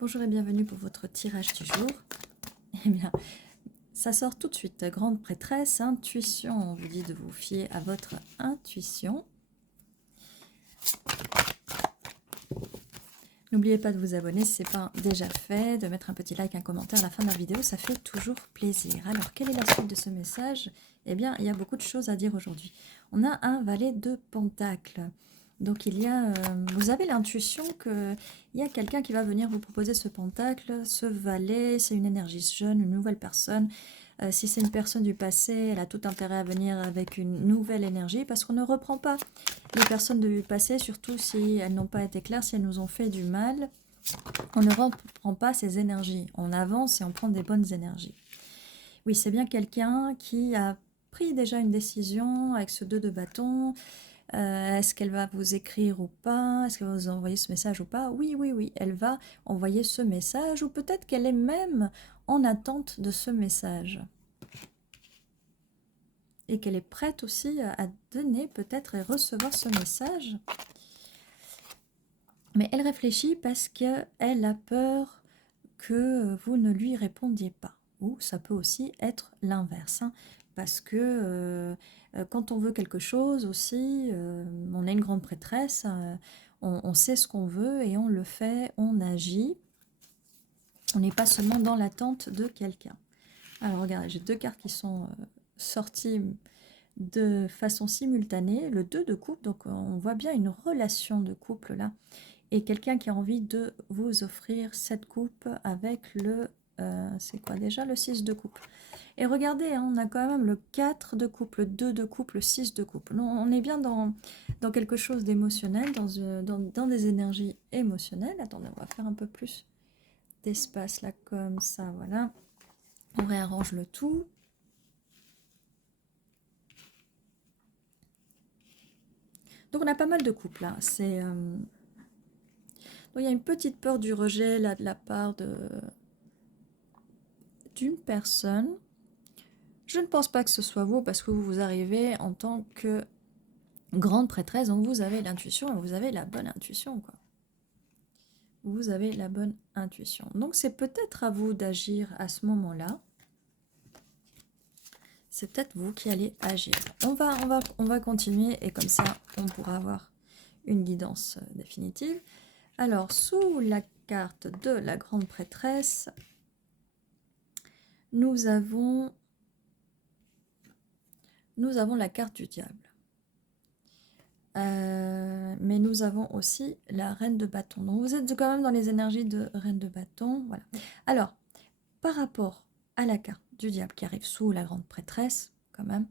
Bonjour et bienvenue pour votre tirage du jour. Eh bien, ça sort tout de suite. Grande prêtresse, intuition. On vous dit de vous fier à votre intuition. N'oubliez pas de vous abonner si ce n'est pas déjà fait, de mettre un petit like, un commentaire à la fin de la vidéo, ça fait toujours plaisir. Alors, quelle est la suite de ce message? Eh bien, il y a beaucoup de choses à dire aujourd'hui. On a un valet de pentacles. Donc, vous avez l'intuition qu'il y a quelqu'un qui va venir vous proposer ce pentacle. Ce valet, c'est une énergie jeune, une nouvelle personne. Si c'est une personne du passé, elle a tout intérêt à venir avec une nouvelle énergie parce qu'on ne reprend pas les personnes du passé, surtout si elles n'ont pas été claires, si elles nous ont fait du mal. On ne reprend pas ces énergies. On avance et on prend des bonnes énergies. Oui, c'est bien quelqu'un qui a pris déjà une décision avec ce 2 de bâton. Est-ce qu'elle va vous écrire ou pas? Est-ce qu'elle va vous envoyer ce message ou pas? Oui, oui, oui, elle va envoyer ce message ou peut-être qu'elle est même en attente de ce message. Et qu'elle est prête aussi à donner peut-être et recevoir ce message. Mais elle réfléchit parce qu'elle a peur que vous ne lui répondiez pas. Ou ça peut aussi être l'inverse. Parce que quand on veut quelque chose aussi, on est une grande prêtresse, on sait ce qu'on veut et on le fait, on agit. On n'est pas seulement dans l'attente de quelqu'un. Alors regardez, j'ai 2 cartes qui sont sorties de façon simultanée. Le 2 de couple, donc on voit bien une relation de couple là. Et quelqu'un qui a envie de vous offrir cette coupe avec le... c'est quoi déjà? Le 6 de coupe. Et regardez, on a quand même le 4 de coupe, le 2 de coupe, le 6 de coupe. On est bien dans quelque chose d'émotionnel, dans des énergies émotionnelles. Attendez, on va faire un peu plus d'espace là, comme ça, voilà. On réarrange le tout. Donc on a pas mal de couples là. Donc, il y a une petite peur du rejet là de la part d'une personne. Je ne pense pas que ce soit vous parce que vous arrivez en tant que grande prêtresse, donc vous avez l'intuition et vous avez la bonne intuition, quoi. Vous avez la bonne intuition. Donc c'est peut-être à vous d'agir à ce moment-là. C'est peut-être vous qui allez agir. On va continuer et comme ça, on pourra avoir une guidance définitive. Alors, sous la carte de la grande prêtresse, nous avons la carte du diable. Mais nous avons aussi la reine de bâton. Donc vous êtes quand même dans les énergies de reine de bâton. Voilà. Alors, par rapport à la carte du diable qui arrive sous la grande prêtresse, quand même,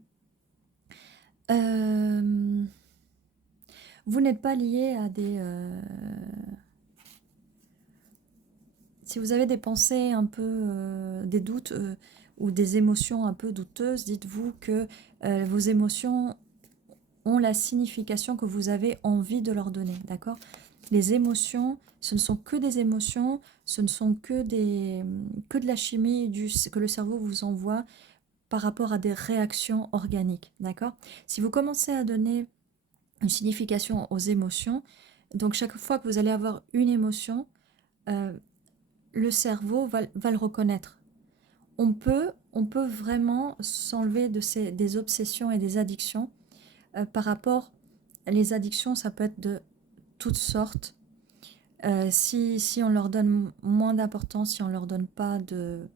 vous n'êtes pas lié à des... si vous avez des pensées un peu, des doutes ou des émotions un peu douteuses, dites-vous que vos émotions ont la signification que vous avez envie de leur donner, d'accord? Les émotions, ce ne sont que des émotions, ce ne sont que de la chimie que le cerveau vous envoie par rapport à des réactions organiques, d'accord? Si vous commencez à donner une signification aux émotions, donc chaque fois que vous allez avoir une émotion, le cerveau va le reconnaître. On peut vraiment s'enlever des obsessions et des addictions par rapport... Les addictions, ça peut être de toutes sortes. Si on leur donne moins d'importance, si on leur donne pas de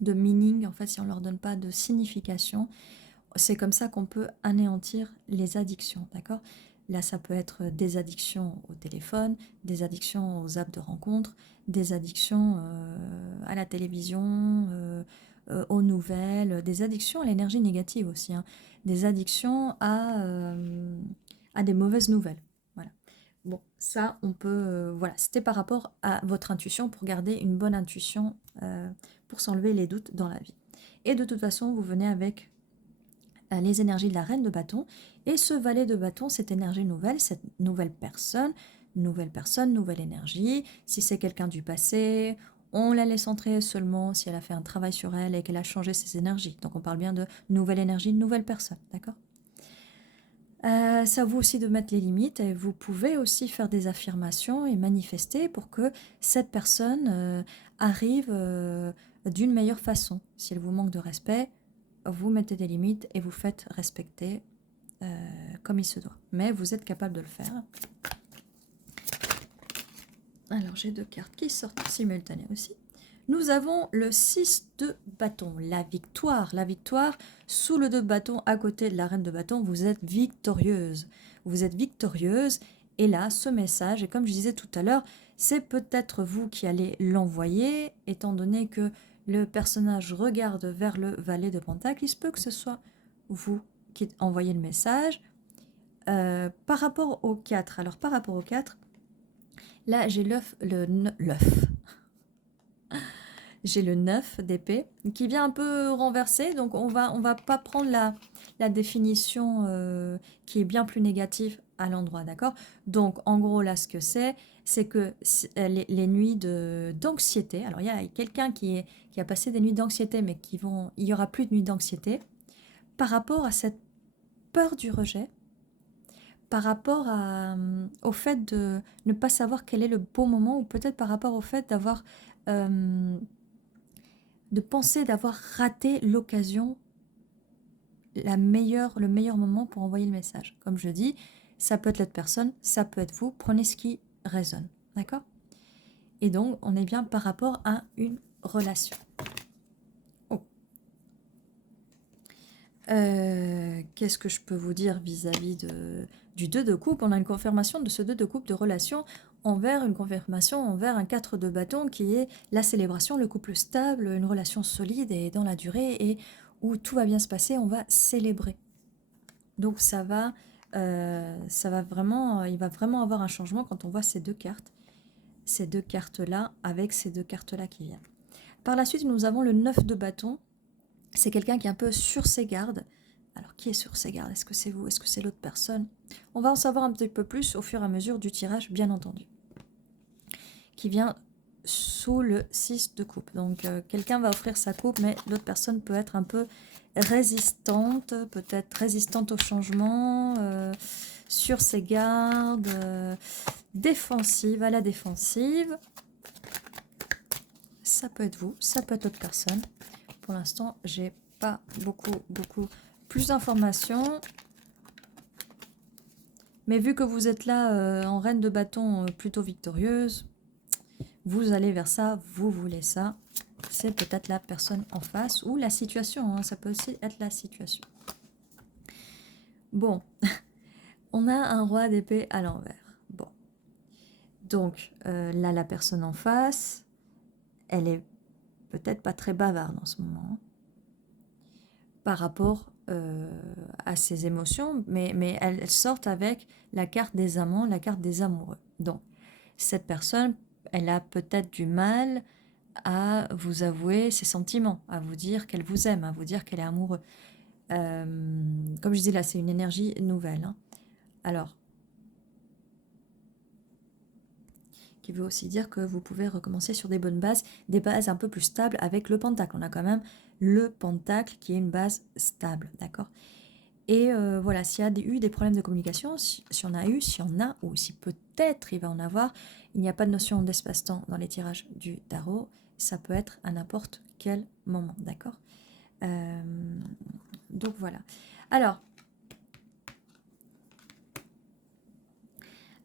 meaning, en fait, si on leur donne pas de signification, c'est comme ça qu'on peut anéantir les addictions, d'accord? Là, ça peut être des addictions au téléphone, des addictions aux apps de rencontre, des addictions à la télévision, aux nouvelles, des addictions à l'énergie négative aussi, hein, des addictions à des mauvaises nouvelles. Voilà. Bon, ça, on peut... voilà, c'était par rapport à votre intuition pour garder une bonne intuition, pour s'enlever les doutes dans la vie. Et de toute façon, vous venez avec les énergies de la reine de bâton. Et ce valet de bâton, cette énergie nouvelle, cette nouvelle personne, nouvelle énergie. Si c'est quelqu'un du passé, on la laisse entrer seulement si elle a fait un travail sur elle et qu'elle a changé ses énergies. Donc on parle bien de nouvelle énergie, de nouvelle personne, d'accord? C'est à vous aussi de mettre les limites et vous pouvez aussi faire des affirmations et manifester pour que cette personne arrive d'une meilleure façon. Si elle vous manque de respect, vous mettez des limites et vous faites respecter comme il se doit. Mais vous êtes capable de le faire. Alors j'ai 2 cartes qui sortent simultanées aussi. Nous avons le 6 de bâton, la victoire. La victoire, sous le 2 de bâton, à côté de la reine de bâton, vous êtes victorieuse. Vous êtes victorieuse. Et là, ce message, et comme je disais tout à l'heure, c'est peut-être vous qui allez l'envoyer, étant donné que le personnage regarde vers le valet de Pentacle. Il se peut que ce soit vous qui envoyez le message. Par rapport au 4, alors par rapport au 4, là j'ai j'ai le 9 d'épée qui vient un peu renverser, donc on va pas prendre la définition qui est bien plus négative à l'endroit, d'accord? Donc en gros là ce que c'est que les nuits d'anxiété, alors il y a quelqu'un qui a passé des nuits d'anxiété mais il y aura plus de nuits d'anxiété par rapport à cette peur du rejet, par rapport au fait de ne pas savoir quel est le bon moment, ou peut-être par rapport au fait d'avoir de penser d'avoir raté l'occasion, le meilleur moment pour envoyer le message. Comme je dis, ça peut être l'autre personne, ça peut être vous, prenez ce qui résonne, d'accord? Et donc, on est bien par rapport à une relation. Oh. Qu'est-ce que je peux vous dire vis-à-vis du 2 de coupe? On a une confirmation de ce 2 de coupe de relation envers une confirmation envers un 4 de bâton qui est la célébration, le couple stable, une relation solide et dans la durée et où tout va bien se passer, on va célébrer. Donc ça va vraiment, il va vraiment avoir un changement quand on voit ces 2 cartes. Ces 2 cartes-là avec ces 2 cartes-là qui viennent. Par la suite, nous avons le 9 de bâton. C'est quelqu'un qui est un peu sur ses gardes. Alors, qui est sur ses gardes? Est-ce que c'est vous? Est-ce que c'est l'autre personne? On va en savoir un petit peu plus au fur et à mesure du tirage, bien entendu. Qui vient sous le 6 de coupe. Donc, quelqu'un va offrir sa coupe, mais l'autre personne peut être un peu résistante, peut-être résistante au changement, sur ses gardes, défensive, à la défensive. Ça peut être vous, ça peut être l'autre personne. Pour l'instant, j'ai pas beaucoup plus d'informations. Mais vu que vous êtes là en reine de bâton plutôt victorieuse, vous allez vers ça, vous voulez ça. C'est peut-être la personne en face ou la situation, hein, ça peut aussi être la situation. Bon, on a un roi d'épée à l'envers. Bon, donc là, la personne en face, elle est peut-être pas très bavarde en ce moment par rapport à ses émotions, mais elles sortent avec la carte des amants, la carte des amoureux. Donc, cette personne, elle a peut-être du mal à vous avouer ses sentiments, à vous dire qu'elle vous aime, à vous dire qu'elle est amoureuse. Comme je dis là, c'est une énergie nouvelle. Hein. Alors, qui veut aussi dire que vous pouvez recommencer sur des bonnes bases, des bases un peu plus stables avec le pentacle. On a quand même le pentacle qui est une base stable, d'accord? Et voilà, s'il y a eu des problèmes de communication, si on a eu, s'il y en a, ou si peut-être il va en avoir, il n'y a pas de notion d'espace-temps dans les tirages du tarot, ça peut être à n'importe quel moment, d'accord? Donc voilà. Alors,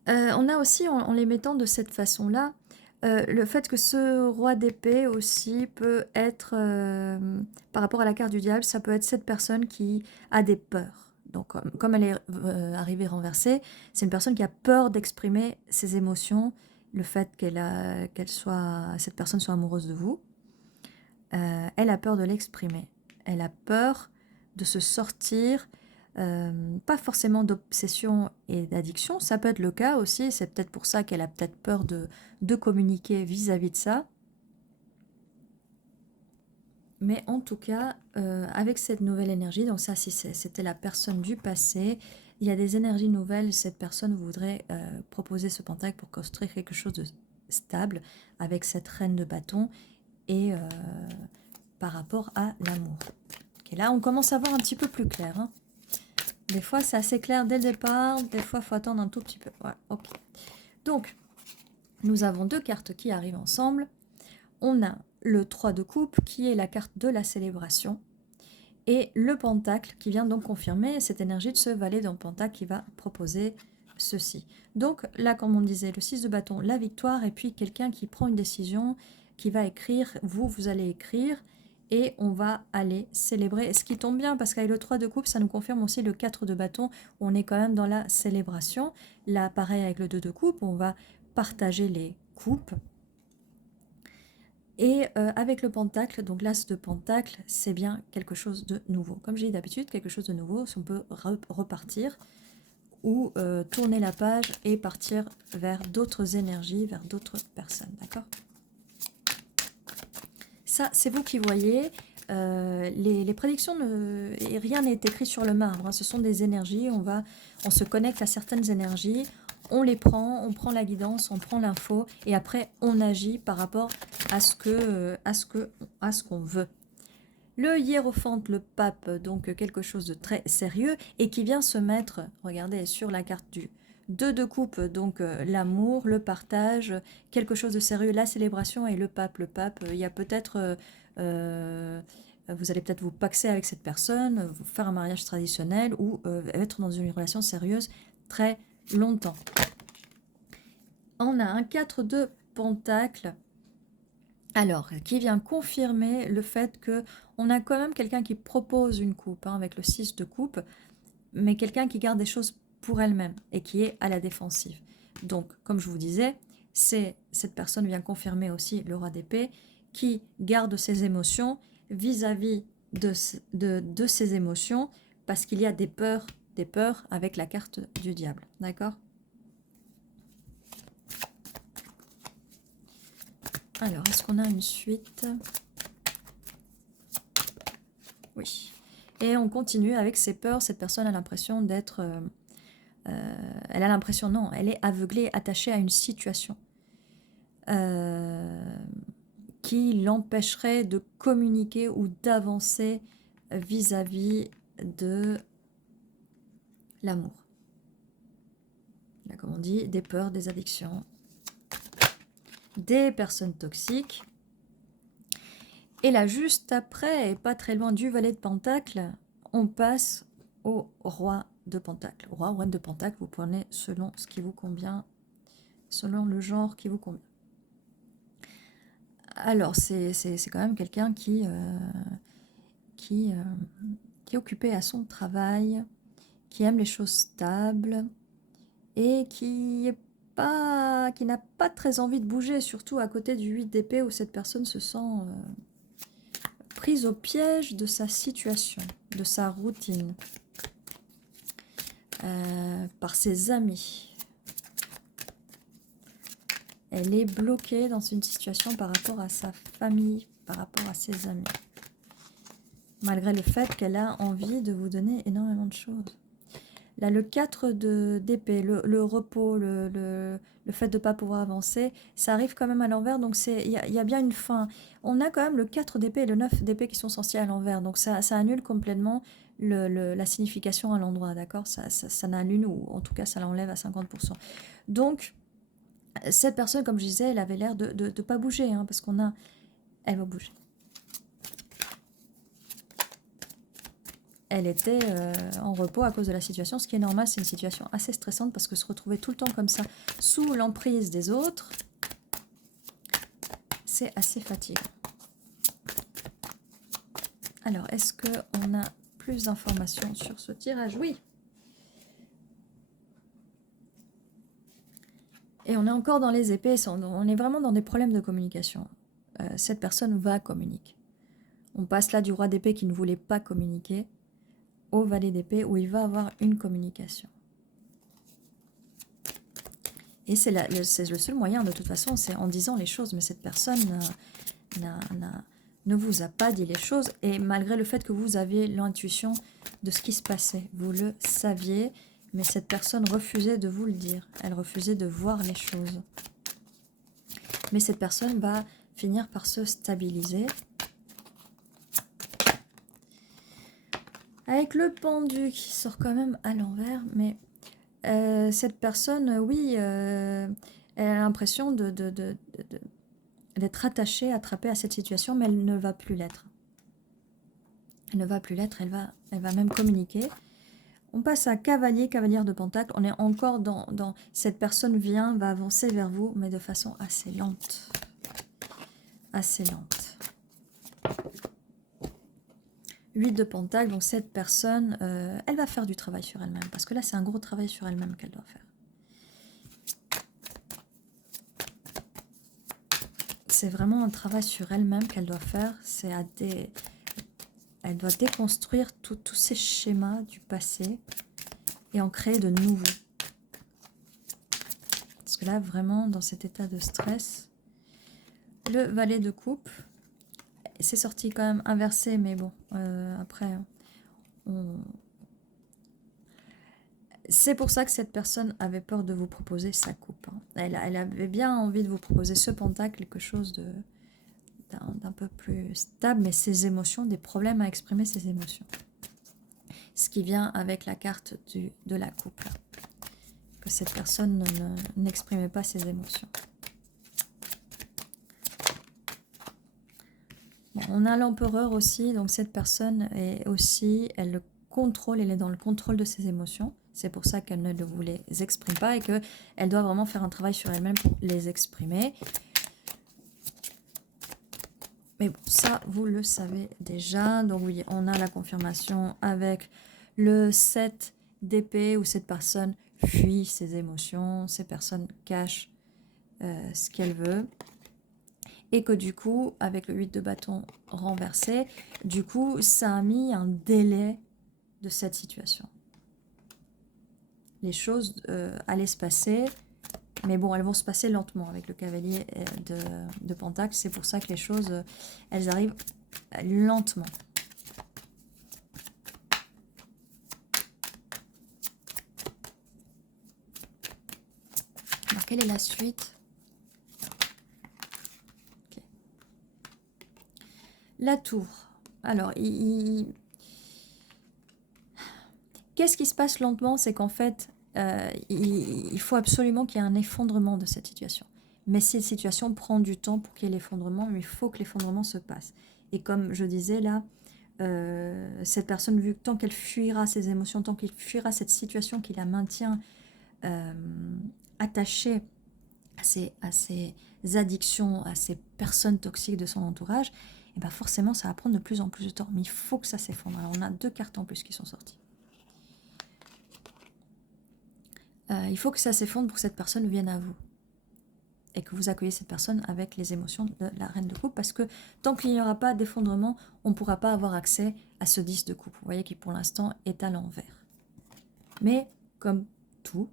on a aussi, en les mettant de cette façon-là, le fait que ce roi d'épée aussi peut être, par rapport à la carte du diable, ça peut être cette personne qui a des peurs. Donc, comme elle est arrivée renversée, c'est une personne qui a peur d'exprimer ses émotions, le fait cette personne soit amoureuse de vous. Elle a peur de l'exprimer. Elle a peur de se sortir, pas forcément d'obsession et d'addiction, ça peut être le cas aussi, c'est peut-être pour ça qu'elle a peut-être peur de communiquer vis-à-vis de ça. Mais en tout cas, avec cette nouvelle énergie, donc ça, si c'était la personne du passé, il y a des énergies nouvelles, cette personne voudrait proposer ce pentacle pour construire quelque chose de stable avec cette reine de bâton et par rapport à l'amour. Okay, là, on commence à voir un petit peu plus clair. Hein. Des fois, c'est assez clair dès le départ. Des fois, il faut attendre un tout petit peu. Voilà, ok. Donc, nous avons 2 cartes qui arrivent ensemble. On a le 3 de coupe qui est la carte de la célébration. Et le pentacle qui vient donc confirmer cette énergie de ce valet dans le pentacle qui va proposer ceci. Donc là, comme on disait, le 6 de bâton, la victoire, et puis quelqu'un qui prend une décision, qui va écrire, vous allez écrire, et on va aller célébrer. Ce qui tombe bien, parce qu'avec le 3 de coupe, ça nous confirme aussi le 4 de bâton, où on est quand même dans la célébration. Là, pareil avec le 2 de coupe, on va partager les coupes. Et avec le pentacle, donc l'as de pentacle, c'est bien quelque chose de nouveau. Comme j'ai dit d'habitude, quelque chose de nouveau, si on peut repartir ou tourner la page et partir vers d'autres énergies, vers d'autres personnes, d'accord? Ça, c'est vous qui voyez. Les prédictions, rien n'est écrit sur le marbre, hein. Ce sont des énergies, on se connecte à certaines énergies, on les prend, on prend la guidance, on prend l'info, et après on agit par rapport à ce qu'on veut. Le hiérophante, le pape, donc quelque chose de très sérieux, et qui vient se mettre, regardez, sur la carte du 2 de coupe, donc l'amour, le partage, quelque chose de sérieux, la célébration, et le pape. Le pape, il y a peut-être... vous allez peut-être vous paxer avec cette personne, vous faire un mariage traditionnel, ou être dans une relation sérieuse très longtemps. On a un 4 de pentacle, alors, qui vient confirmer le fait que on a quand même quelqu'un qui propose une coupe, hein, avec le 6 de coupe, mais quelqu'un qui garde des choses pour elle-même et qui est à la défensive. Donc, comme je vous disais, cette personne vient confirmer aussi le roi d'épée, qui garde ses émotions vis-à-vis de ses émotions, parce qu'il y a des peurs avec la carte du diable, d'accord? Alors, est-ce qu'on a une suite? Oui. Et on continue avec ses peurs. Cette personne a l'impression d'être... elle a l'impression, non, elle est aveuglée, attachée à une situation qui l'empêcherait de communiquer ou d'avancer vis-à-vis de l'amour. Là, comme on dit, des peurs, des addictions, des personnes toxiques. Et là, juste après, et pas très loin du valet de Pentacle, on passe au roi de Pentacle. Roi ou reine de Pentacle, vous prenez selon ce qui vous convient, selon le genre qui vous convient. Alors, c'est quand même quelqu'un qui est occupé à son travail, qui aime les choses stables et qui n'a pas très envie de bouger, surtout à côté du 8 d'épée où cette personne se sent prise au piège de sa situation, de sa routine, par ses amis. Elle est bloquée dans une situation par rapport à sa famille, par rapport à ses amis. Malgré le fait qu'elle a envie de vous donner énormément de choses. Là, le 4 d'épée, le repos, le fait de ne pas pouvoir avancer, ça arrive quand même à l'envers, donc il y a bien une fin. On a quand même le 4 d'épée et le 9 d'épée qui sont sortis à l'envers, donc ça annule complètement la signification à l'endroit, d'accord? Ça n'annule, ou en tout cas ça l'enlève à 50%. Donc, cette personne, comme je disais, elle avait l'air de ne pas bouger, hein, parce elle va bouger. Elle était en repos à cause de la situation, ce qui est normal, c'est une situation assez stressante parce que se retrouver tout le temps comme ça, sous l'emprise des autres, c'est assez fatigant. Alors, est-ce qu'on a plus d'informations sur ce tirage? Oui. Et on est encore dans les épées, on est vraiment dans des problèmes de communication. Cette personne va communiquer. On passe là du roi d'épée qui ne voulait pas communiquer au valet d'épée où il va avoir une communication. Et c'est le seul moyen, de toute façon, c'est en disant les choses. Mais cette personne ne vous a pas dit les choses. Et malgré le fait que vous aviez l'intuition de ce qui se passait, vous le saviez, mais cette personne refusait de vous le dire. Elle refusait de voir les choses. Mais cette personne va finir par se stabiliser. Avec le pendu qui sort quand même à l'envers, mais cette personne, oui, elle a l'impression d'être attachée, attrapée à cette situation, mais elle ne va plus l'être. Elle ne va plus l'être, elle va même communiquer. On passe à cavalier, cavalière de pentacle. On est encore dans cette personne va avancer vers vous, mais de façon assez lente. Assez lente. 8 de pentacle, donc cette personne, elle va faire du travail sur elle-même. Parce que là, c'est un gros travail sur elle-même qu'elle doit faire. C'est vraiment un travail sur elle-même qu'elle doit faire. Elle doit déconstruire tous ces schémas du passé et en créer de nouveaux. Parce que là, vraiment, dans cet état de stress, le valet de coupe, c'est sorti quand même inversé, mais bon, après, c'est pour ça que cette personne avait peur de vous proposer sa coupe. Hein. Elle avait bien envie de vous proposer ce pentacle, quelque chose d'un peu plus stable, mais ses émotions, des problèmes à exprimer ses émotions. Ce qui vient avec la carte de la coupe. Là. Que cette personne n'exprimait pas ses émotions. Bon, on a l'empereur aussi, donc cette personne est aussi, elle le contrôle, elle est dans le contrôle de ses émotions. C'est pour ça qu'elle ne vous les exprime pas et qu'elle doit vraiment faire un travail sur elle-même pour les exprimer. Mais bon, ça, vous le savez déjà. Donc oui, on a la confirmation avec le 7 d'épée où cette personne fuit ses émotions, ces personnes cachent ce qu'elle veut. Et que du coup, avec le 8 de bâton renversé, du coup, ça a mis un délai de cette situation. Les choses allaient se passer, mais bon, elles vont se passer lentement avec le cavalier de pentacle. C'est pour ça que les choses, elles arrivent lentement. Alors, quelle est la suite? Okay. La tour. Alors, qu'est-ce qui se passe lentement? C'est qu'en fait, il faut absolument qu'il y ait un effondrement de cette situation. Mais cette situation prend du temps pour qu'il y ait l'effondrement, mais il faut que l'effondrement se passe. Et comme je disais là, cette personne, vu que tant qu'elle fuira ses émotions, tant qu'il fuira cette situation qui la maintient attachée à ses addictions, à ces personnes toxiques de son entourage, et ben forcément ça va prendre de plus en plus de temps. Mais il faut que ça s'effondre. Alors on a 2 cartes en plus qui sont sorties. Il faut que ça s'effondre pour que cette personne vienne à vous. Et que vous accueillez cette personne avec les émotions de la reine de coupe. Parce que tant qu'il n'y aura pas d'effondrement, on ne pourra pas avoir accès à ce 10 de coupe. Vous voyez qui pour l'instant est à l'envers. Mais comme tout,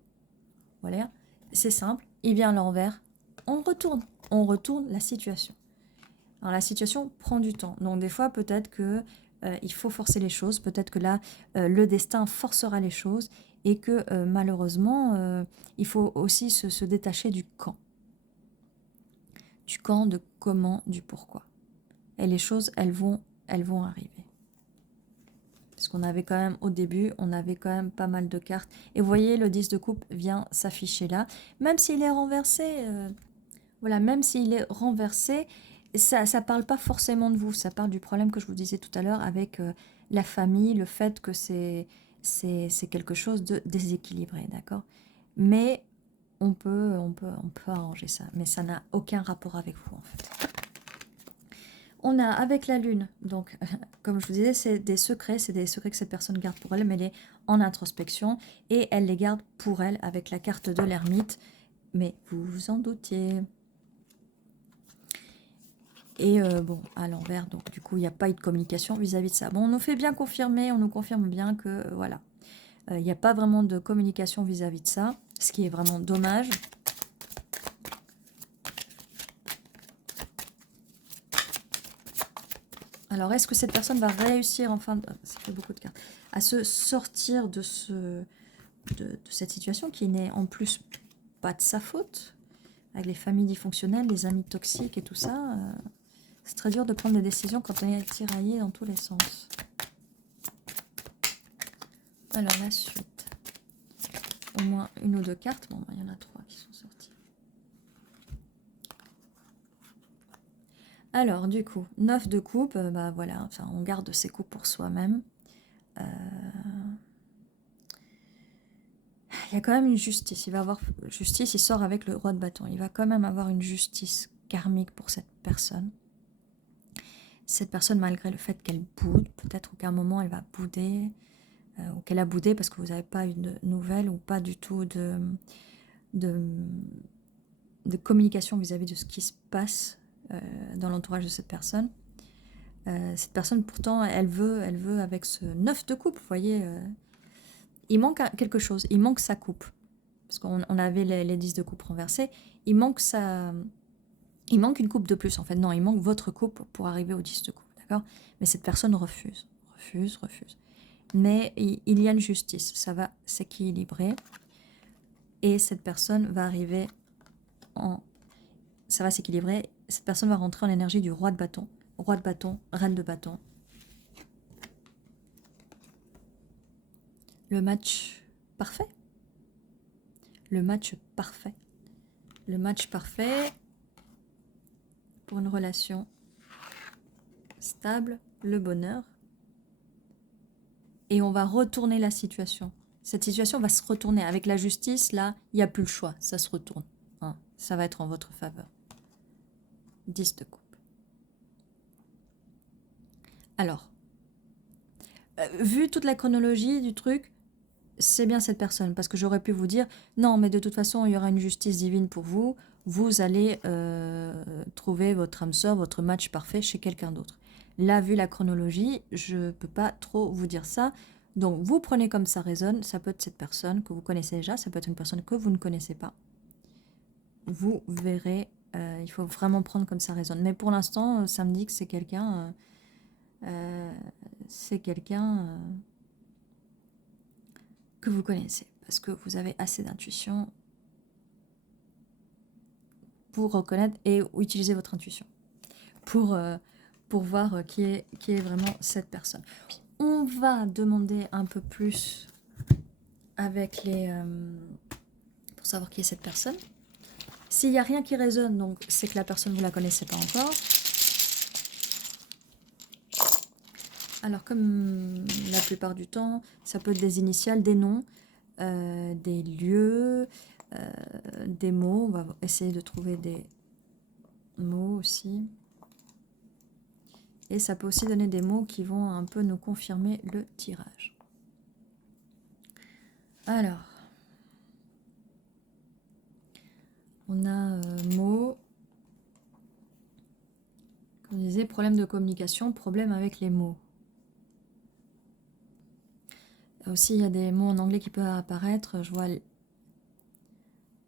voilà, c'est simple, il vient à l'envers, on retourne la situation. Alors la situation prend du temps. Donc des fois peut-être que il faut forcer les choses, peut-être que là le destin forcera les choses et que malheureusement il faut aussi se détacher du quand. Du quand, de comment, du pourquoi. Et les choses, elles vont arriver. Parce qu'on avait quand même, au début, on avait quand même pas mal de cartes. Et vous voyez, le 10 de coupe vient s'afficher là. Même s'il est renversé, voilà, même s'il est renversé, ça ne parle pas forcément de vous. Ça parle du problème que je vous disais tout à l'heure avec la famille, le fait que c'est quelque chose de déséquilibré, d'accord? Mais on peut arranger ça. Mais ça n'a aucun rapport avec vous, en fait. On a avec la lune, donc comme je vous disais, c'est des secrets que cette personne garde pour elle, mais elle est en introspection et elle les garde pour elle avec la carte de l'ermite, mais vous vous en doutiez. Et bon, à l'envers, donc du coup, il n'y a pas eu de communication vis-à-vis de ça. Bon, on nous fait bien confirmer, on nous confirme bien que, voilà, il n'y a pas vraiment de communication vis-à-vis de ça, ce qui est vraiment dommage. Alors, est-ce que cette personne va réussir, enfin, ça fait beaucoup de cartes, à se sortir de cette situation qui n'est en plus pas de sa faute, avec les familles dysfonctionnelles, les amis toxiques et tout ça. C'est très dur de prendre des décisions quand on est tiraillé dans tous les sens. Alors la suite. Au moins une ou deux cartes. Bon, il y en a 3 qui sont sorties. Alors du coup, 9 de coupe, bah voilà, enfin, on garde ses coupes pour soi-même. Il y a quand même une justice. Il va avoir justice, il sort avec le roi de bâton. Il va quand même avoir une justice karmique pour cette personne. Cette personne, malgré le fait qu'elle boude, peut-être qu'à un moment elle va bouder, ou qu'elle a boudé parce que vous n'avez pas eu de nouvelles ou pas du tout de, communication vis-à-vis de ce qui se passe dans l'entourage de cette personne. Cette personne, pourtant, elle veut avec ce 9 de coupe, vous voyez, il manque quelque chose, il manque sa coupe. Parce qu'on avait les 10 de coupe renversés, il manque une coupe de plus, en fait. Non, il manque votre coupe pour arriver au 10 de coupe, d'accord? Mais cette personne refuse. Mais il y a une justice, ça va s'équilibrer. Et cette personne va arriver ça va s'équilibrer. Cette personne va rentrer en énergie du roi de bâton. Roi de bâton, reine de bâton. Le match parfait. Le match parfait. Le match parfait pour une relation stable, le bonheur. Et on va retourner la situation. Cette situation va se retourner. Avec la justice, là, il n'y a plus le choix. Ça se retourne. Hein, ça va être en votre faveur. 10 de coupe. Alors, vu toute la chronologie du truc, c'est bien cette personne. Parce que j'aurais pu vous dire, non, mais de toute façon, il y aura une justice divine pour vous. Vous allez trouver votre âme sœur, votre match parfait chez quelqu'un d'autre. Là, vu la chronologie, je ne peux pas trop vous dire ça. Donc, vous prenez comme ça résonne. Ça peut être cette personne que vous connaissez déjà. Ça peut être une personne que vous ne connaissez pas. Vous verrez. Il faut vraiment prendre comme ça résonne. Mais pour l'instant, ça me dit que c'est quelqu'un... que vous connaissez. Parce que vous avez assez d'intuition pour reconnaître et utiliser votre intuition. Pour voir qui est vraiment cette personne. On va demander un peu plus avec les... pour savoir qui est cette personne. S'il n'y a rien qui résonne, donc c'est que la personne, vous ne la connaissez pas encore. Alors, comme la plupart du temps, ça peut être des initiales, des noms, des lieux, des mots. On va essayer de trouver des mots aussi. Et ça peut aussi donner des mots qui vont un peu nous confirmer le tirage. Alors, on a mots, comme je disais, problème de communication, problème avec les mots. Aussi, il y a des mots en anglais qui peuvent apparaître. Je vois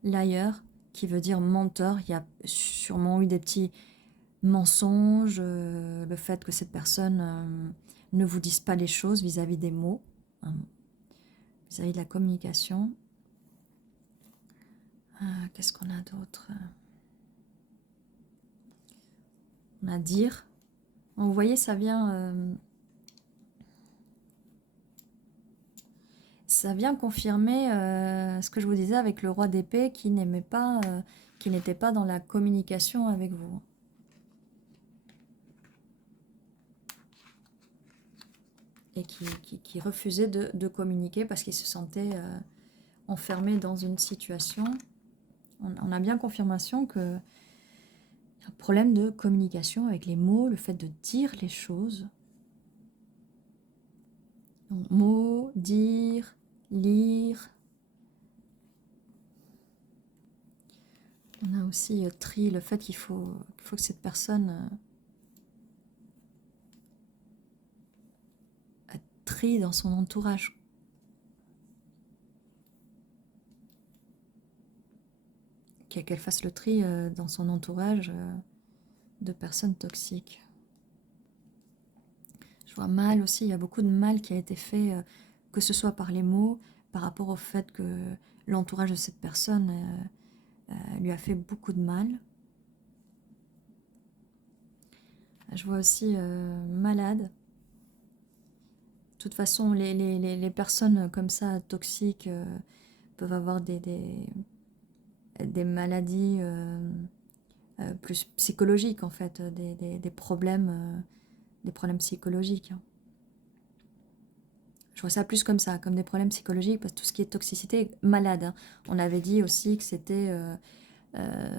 liar, qui veut dire menteur. Il y a sûrement eu des petits mensonges, le fait que cette personne ne vous dise pas les choses vis-à-vis des mots, hein, vis-à-vis de la communication. Qu'est-ce qu'on a d'autre? On a dire. Vous voyez, ça vient confirmer ce que je vous disais avec le roi d'épée qui n'aimait pas, qui n'était pas dans la communication avec vous. Et qui refusait de communiquer parce qu'il se sentait enfermé dans une situation. On a bien confirmation que un problème de communication avec les mots, le fait de dire les choses. Donc, mots, dire, lire. On a aussi tri, le fait qu'il faut que cette personne trie dans son entourage. Qu'elle fasse le tri dans son entourage de personnes toxiques. Je vois mal aussi, il y a beaucoup de mal qui a été fait, que ce soit par les mots, par rapport au fait que l'entourage de cette personne lui a fait beaucoup de mal. Je vois aussi malade. toute façon, les personnes comme ça, toxiques, peuvent avoir des maladies plus psychologiques, en fait, des problèmes psychologiques, hein. Je vois ça plus comme ça, comme des problèmes psychologiques, parce que tout ce qui est toxicité, malade, hein. On avait dit aussi que c'était euh,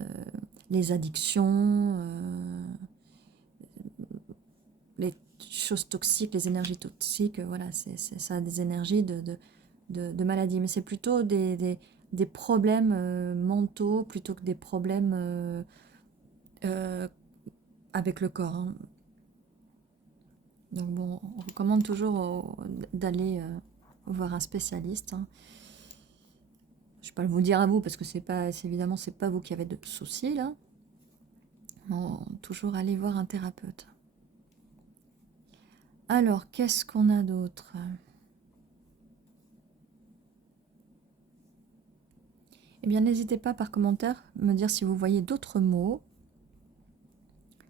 les addictions, les choses toxiques, les énergies toxiques, voilà, ça a des énergies de maladie. Mais c'est plutôt des problèmes mentaux plutôt que des problèmes euh, avec le corps, hein. Donc bon, on recommande toujours d'aller voir un spécialiste, hein. Je ne vais pas vous dire à vous parce que évidemment c'est pas vous qui avez de soucis là. Bon, toujours aller voir un thérapeute. Alors, qu'est-ce qu'on a d'autre? Eh bien, n'hésitez pas par commentaire à me dire si vous voyez d'autres mots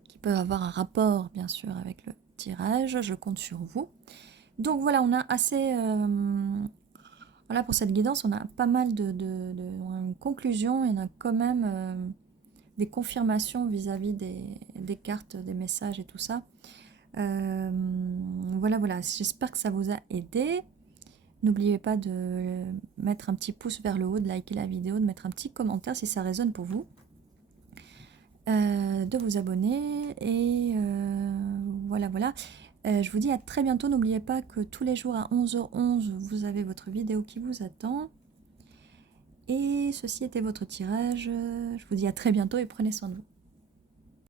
qui peuvent avoir un rapport, bien sûr, avec le tirage. Je compte sur vous. Donc voilà, on a assez... voilà, pour cette guidance, on a pas mal on a une conclusion et on a quand même des confirmations vis-à-vis des cartes, des messages et tout ça. Voilà, voilà. J'espère que ça vous a aidé. N'oubliez pas de mettre un petit pouce vers le haut, de liker la vidéo, de mettre un petit commentaire si ça résonne pour vous, de vous abonner et voilà, voilà. Je vous dis à très bientôt. N'oubliez pas que tous les jours à 11h11, vous avez votre vidéo qui vous attend. Et ceci était votre tirage. Je vous dis à très bientôt et prenez soin de vous.